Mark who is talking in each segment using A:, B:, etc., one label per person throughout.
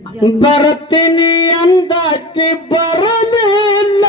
A: ಬರ್ತೀನಿ ಅಂದಾಕಿ ಬರಲಿಲ್ಲ.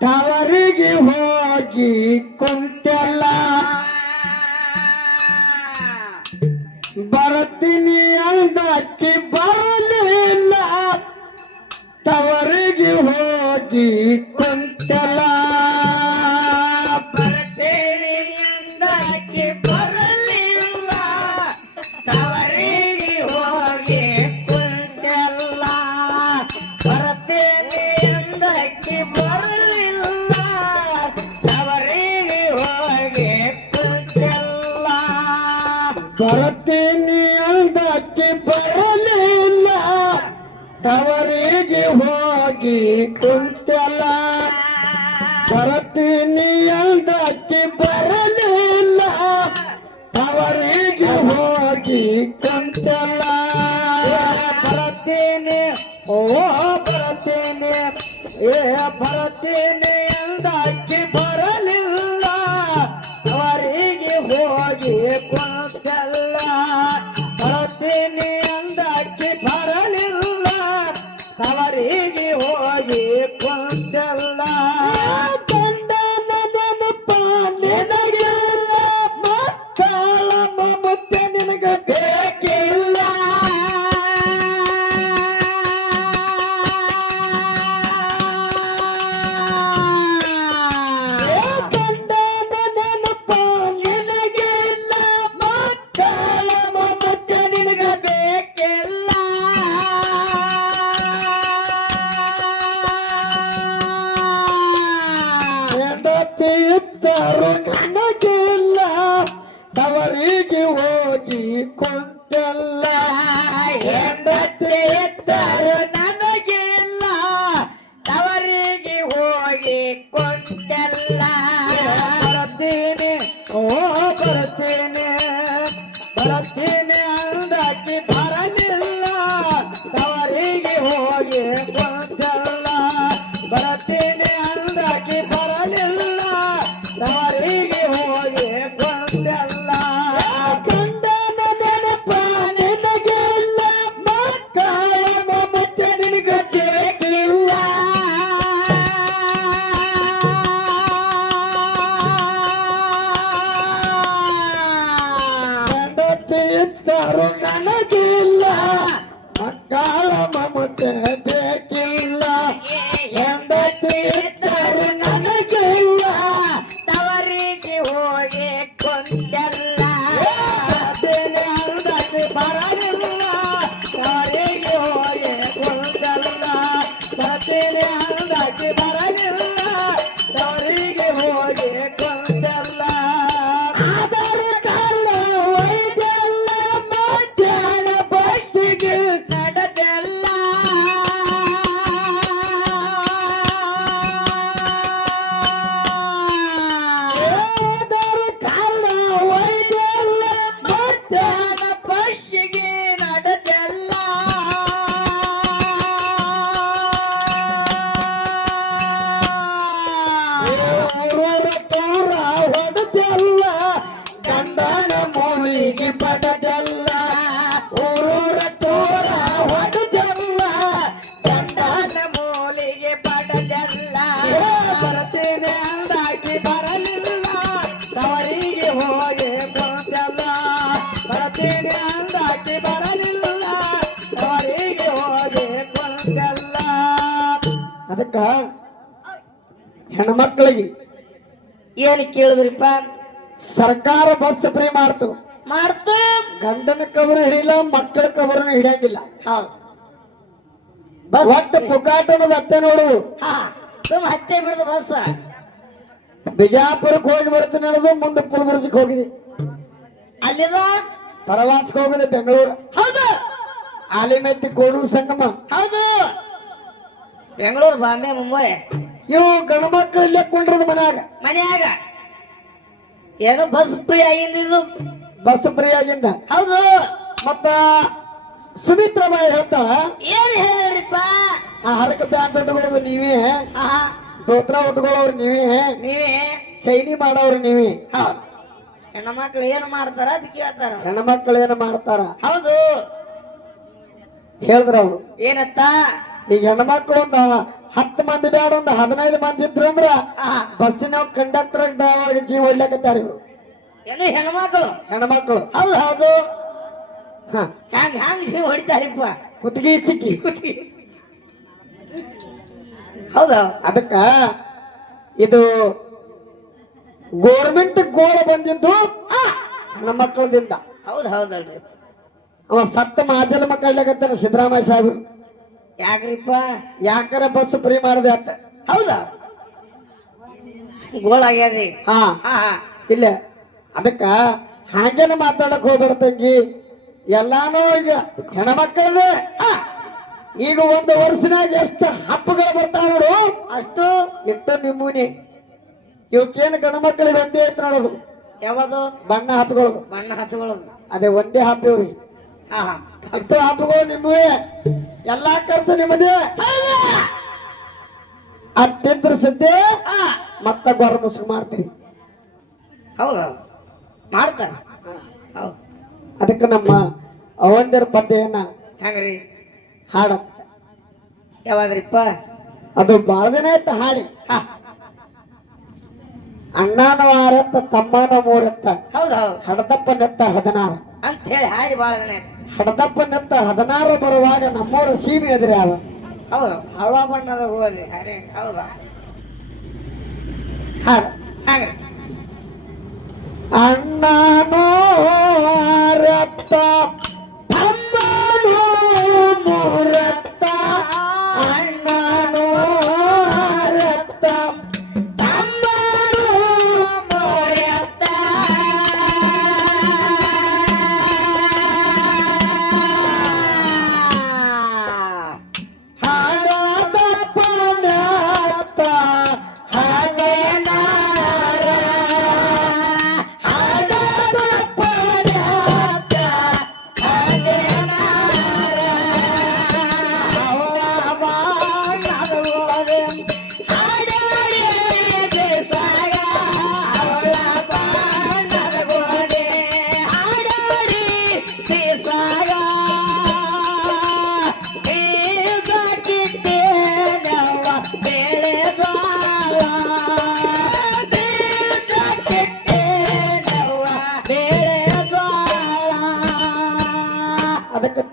A: ಟವರಿಗೆ ಹೋಗಿ ಕುಂತಲ್ಲ. ಬರ್ತೀನಿ ಅಂದಾಕಿ ಬರಲಿಲ್ಲ. ಟವರಿಗೆ ಹೋಗಿ ಕುಂತೆಲ್ಲ. ತವರಿಗೆ ಹೋಗಿ ಕುಂತಲ್ಲ ಬರತೀನಿ ಅಂದಕ್ಕೆ ಬರಲಿಲ್ಲ. ತವರಿಗೆ ಹೋಗಿ ಕಂತಲ್ಲ ಬರತೀನಿ ಓ ಬರತೀನಿ ಏ ಬರತೇನೆ. that ಅದಕ್ಕ ಹೆಣ್ಮಕ್ಳಿಗೆ
B: ಏನ್ ಕೇಳಿದ್ರಿಪ್ಪ?
A: ಸರ್ಕಾರ ಬಸ್ ಫ್ರೀ ಮಾಡ್ತು.
B: ಮಾಡ್ತು.
A: ಗಂಡನ ಕಬರು ಹಿಡಿಲ್ಲ ಮಕ್ಕಳ ಕಬರನ್ನು ಹಿಡಿಯಂಗಿಲ್ಲ.
B: ಹೌದು. ಬಸ್
A: ಒಟ್ಟು ಪುಕಾಟನದ ಅತ್ತೆ ನೋಡು.
B: ಹಾ ಸುಮ್ ಹತ್ತೆ ಬಿಡುದು ಬಸ್.
A: ಬಿಜಾಪುರಕ್ಕೆ ಹೋಗಿ ಬರ್ತೀನಿ ಅನ್ನೋದು ಮುಂದೆ ಕುಲಬುರ್ಜಿಗೆ ಹೋಗಿದೆ.
B: ಅಲ್ಲಿದ?
A: ಪ್ರವಾಸಕ್ಕೆ ಹೋಗಿದೆ ಬೆಂಗಳೂರು.
B: ಹೌದು.
A: ಆಲಿಮೆತ್ತಿ ಕೋಡೂರು ಸಂಗಮ.
B: ಹೌದು. ಬೆಂಗಳೂರು ಬಾಂಬೆ ಮುಂಬೈ.
A: ಇವು ಗಂಡು ಮಕ್ಕಳು ಇಲ್ಲೇ ಕುಂಡ್ರದ ಮನ್ಯಾಗ.
B: ಮನ್ಯಾಗ. ಏನೋ ಬಸ್ ಫ್ರೀ ಆಗಿಂದ ಇದು?
A: ಬಸ್ ಫ್ರೀ ಆಗಿಂದ.
B: ಹೌದು.
A: ಮತ್ತ ಸುಮಿತ್ರಬಾಯಿ ಹೇಳ್ತಾಳ
B: ಏನ್ ಹೇಳಿಪ್ಪ
A: ಆ ಹರಕ ಪ್ಯಾಂಟ್ ಉಟ್ಕೊಳ್ಳೋದು ನೀವೇ
B: ಆಹಾ.
A: ದೋತ್ರ ಉಟ್ಕೊಳ್ಳೋರು ನೀವೇ
B: ನೀವೇ.
A: ಚೈನಿ ಮಾಡೋರು ನೀವೇ.
B: ಹೌದು. ಹೆಣ್ಮಕ್ಳು ಏನ್ ಮಾಡ್ತಾರ ಅದಕ್ಕೆ ಕೇಳ್ತಾರ.
A: ಹೆಣ್ಮಕ್ಳು ಏನು ಮಾಡ್ತಾರ?
B: ಹೌದು.
A: ಹೇಳಿದ್ರ ಅವ್ರು
B: ಏನತ್ತ?
A: ಈಗ ಹೆಣ್ಮಕ್ಳು ಒಂದು ಹತ್ತು ಮಂದಿ ಬೇಡ ಒಂದು ಹದಿನೈದು ಮಂದಿ ಇದ್ರು ಅಂದ್ರ ಬಸ್ಸಿನ ಕಂಡಕ್ಟರ್ ಡ್ರೈವರ್ಗೆ ಜೀವ ಹೊಡ್ಲಕತ್ತಾರ ಇವ್ರು.
B: ಏನು ಹೆಣ್ಮಕ್ಳು?
A: ಹೆಣ್ಮಕ್ಳು.
B: ಹೌದು ಹೌದು. ಹ್ಯಾಂಗ ಹ್ಯಾಂಗ ಜೀವ ಹೊಡಿತಾರಿಪ್ಪ?
A: ಕುತ್ತಿಗೆ ಚಿಕ್ಕಿ.
B: ಹೌದು
A: ಅದಕ್ಕ ಇದು ಗೋರ್ಮೆಂಟ್ ಗೋಳ ಬಂದಿದ್ದು ಹೆಣ್ಮಕ್ಳದಿಂದ.
B: ಹೌದು ಹೌದಲ್ರಿ.
A: ಅವ ಸತ್ತ ಮಾಜಲ ಮಕ್ಕಳಾಗತ್ತಾನ ಸಿದ್ದರಾಮಯ್ಯ ಸಾಹೇಬ್ರು.
B: ಯಾಕ್ರಿಪ್ಪ?
A: ಯಾಕರ ಬಸ್ ಫ್ರೀ ಮಾಡಿದೆ ಅಂತ
B: ಹೌದಾ? ಗೋಳಾಗ್ಯದ್ರಿ
A: ಹಾ.
B: ಹಾ ಹಾ.
A: ಇಲ್ಲ ಅದಕ್ಕ ಹಾಗೇನ ಮಾತಾಡಕ್ ಹೋಗ್ಬೇಡ ತಂಗಿ. ಎಲ್ಲಾನು ಈಗ ಹೆಣ್ಮಕ್ಕಳೇ ಈಗ ಒಂದು ವರ್ಷನಾಗ ಎಷ್ಟು ಹಬ್ಬಗಳು ಬರ್ತಾವ ನೋಡು.
B: ಅಷ್ಟು?
A: ಎಷ್ಟು ನಿಮ್ಮೂನಿ. ಇವಕ್ಕೇನು ಗಂಡು ಮಕ್ಕಳಿಗೆ ಒಂದೇ ಐತೆ ನೋಡೋದು.
B: ಯಾವುದು?
A: ಬಣ್ಣ ಹಚ್ಕೊಳ್ಳೋದು.
B: ಬಣ್ಣ ಹಚ್ಕೊಳ್ಳೋದು.
A: ಅದೇ ಒಂದೇ ಹಬ್ಬ ಇವ್ರಿಗೆ. ಹತ್ತು ಹಬ್ಬಗಳು ನಿಮ್ಮವೇ ಎಲ್ಲಾ ಖರ್ಚು ನಿಮ್ಮದೇ. ಅತ್ತಿದ್ರ ಸಿದ್ದೆ
B: ಆ,
A: ಮತ್ತ ಗೊರ ಮುಸುಕು ಮಾಡ್ತೀರಿ.
B: ಹೌದ. ಮಾಡ್ತಾರ?
A: ಅದಕ್ಕೆ ನಮ್ಮ ಅವಂದಿರ ಪದ್ಯನ
B: ಹೆಂಗ್ರಿ?
A: ಹಾಡ
B: ಯಾವಾದ್ರಿಪ್ಪ?
A: ಅದು ಭಾಳ ದಿನ ಆಯ್ತು ಹಾಡಿ. ಅಣ್ಣನ ಆರತ್ತ ತಮ್ಮನ ಮೂರತ್ತ
B: ಹೌದು ಹೌದು.
A: ಹಡದಪ್ಪ ನೆತ್ತ ಹದಿನಾರು.
B: ಅಂತ ಹೇಳಿ ಹಾಡಿ ಭಾಳ ದಿನ ಆಯ್ತು.
A: ಹಡದಪ್ಪ ನೆತ್ತ ಹದಿನಾರು ಬರುವಾಗ ನಮ್ಮೂರ ಸೀಮೆ ಎದುರಿ ಅವ.
B: ಹೌದು. ಹಳವ ಬಣ್ಣದ ಹೌದಾ. ಹಂಗ್ರಿ
A: ಅಣ್ಣನೋ ಆರತ್ತ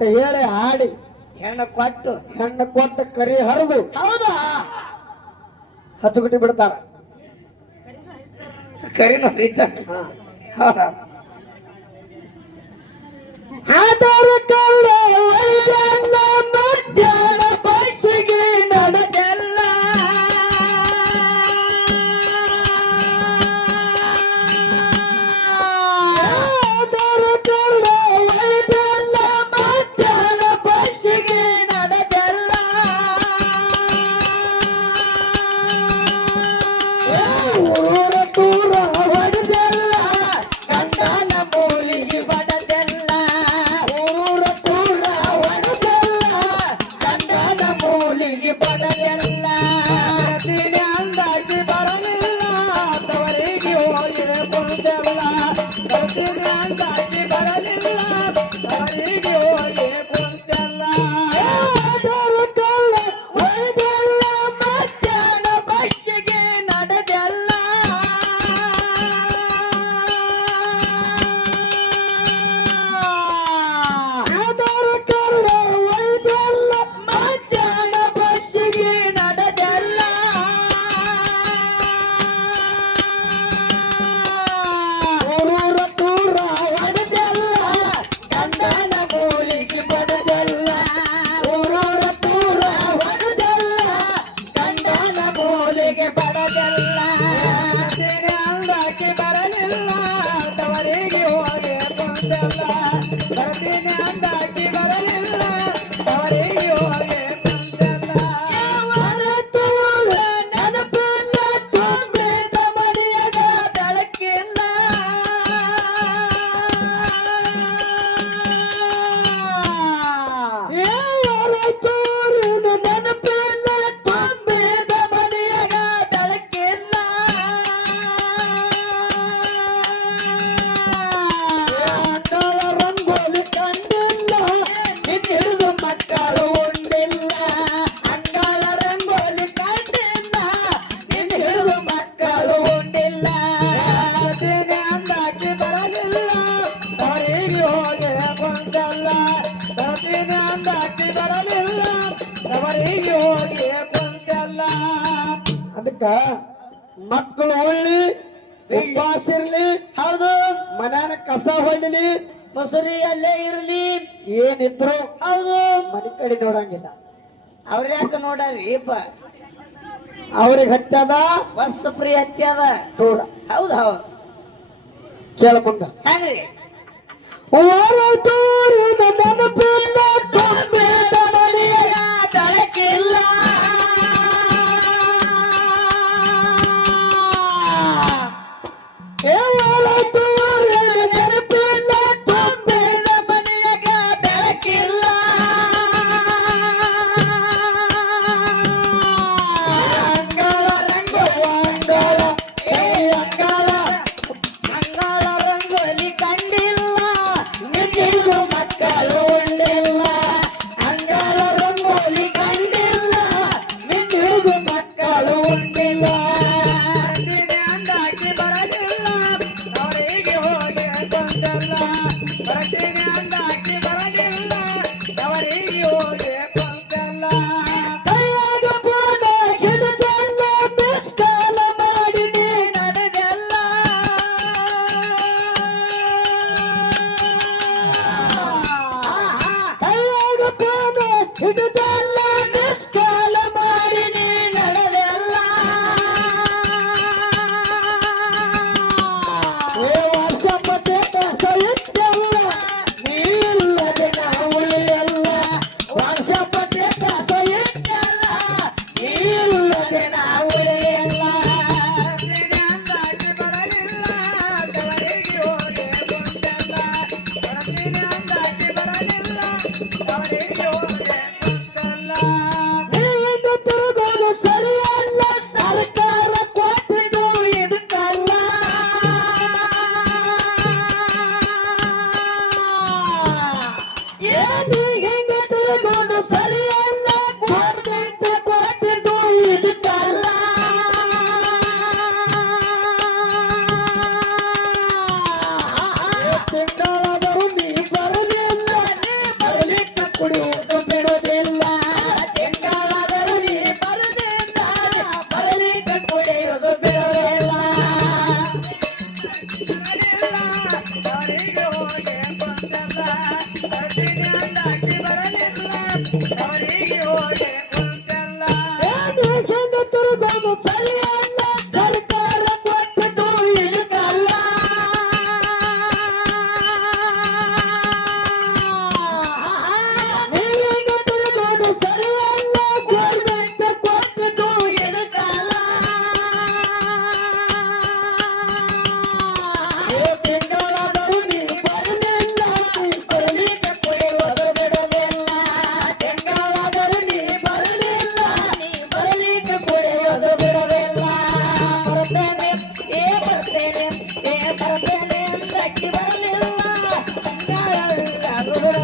A: ಎತ್ತ ಹೇಳಿ ಹಾಡಿ.
B: ಹೆಣ್ಣು ಕೊಟ್ಟು.
A: ಹೆಣ್ಣು ಕೊಟ್ಟು ಕರಿ ಹರಿದು.
B: ಹೌದಾ?
A: ಹಚ್ಚುಗುಟ್ಟಿ ಬಿಡ್ತಾರ.
B: ಕರಿ ನೋಡಿದ್ದ ಹೌದಾ?
A: ಆದರ ಕಳ್ಳ ಬಯಸಿಗೆ ಮಧ್ಯಾಹ್ನ Devla, Devla, Devla, Devla, Devla, Devla, Devla, Devla, ಅದಕ್ಕ ಮಕ್ಕಳು ಉಳ್ಳಿ ಉಪವಾಸ ಇರ್ಲಿ
B: ಹೌದು.
A: ಮನ್ಯಾನ ಕಸ ಹೊಡ್ಲಿ
B: ಮೊಸರಿ ಅಲ್ಲೇ ಇರ್ಲಿ.
A: ಏನಿದ್ರು
B: ಹೌದು.
A: ಮನೆ ಕಡೆ ನೋಡಂಗಿಲ್ಲ.
B: ಅವ್ರ ಯಾಕೆ ನೋಡ್ಯಾರಿಪ್ಪ
A: ಅವ್ರಿಗೆ ಹತ್ಯದ
B: ಬಸ್ ಪ್ರಿಯ ಹತ್ಯದ
A: ದೂರ.
B: ಹೌದು ಹೌದು.
A: ಕೇಳ್ಕೊಂಡ.
B: ಹೆಂಗ್ರಿ.
A: ವಾರ ನನ್ನ ನೆನಪಿಲ್ಲ.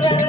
A: Thank you.